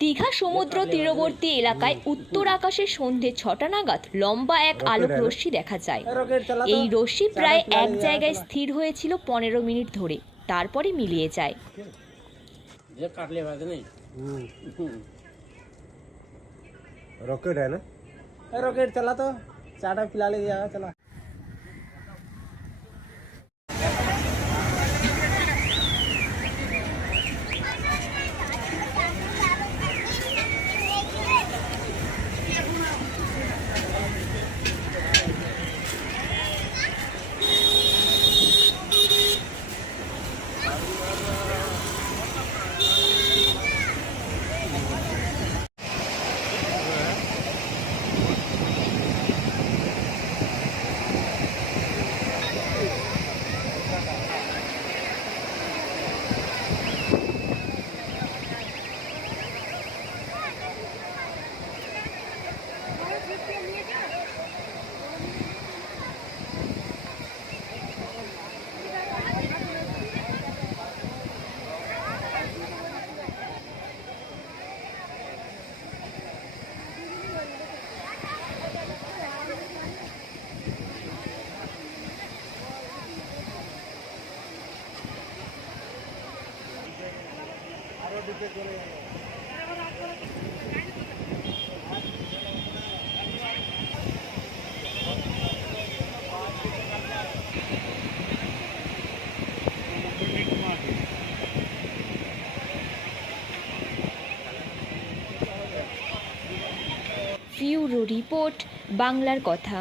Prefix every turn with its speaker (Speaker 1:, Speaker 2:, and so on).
Speaker 1: দীঘা সমুদ্র তীরবর্তী এলাকায় উত্তর আকাশে সন্ধে ছটা নাগাদ লম্বা এক আলোক রশ্মি দেখা যায়। এই রশ্মি প্রায় এক জায়গায় স্থির হয়েছিল পনেরো মিনিট ধরে। তারপরে মিলিয়ে যায়।
Speaker 2: রকেট হ্যাঁ
Speaker 3: রকেট চালা তো চাটা পিলালে যাওয়া চালা। গাড়িতে
Speaker 1: করে রিপোর্ট বাংলার কথা।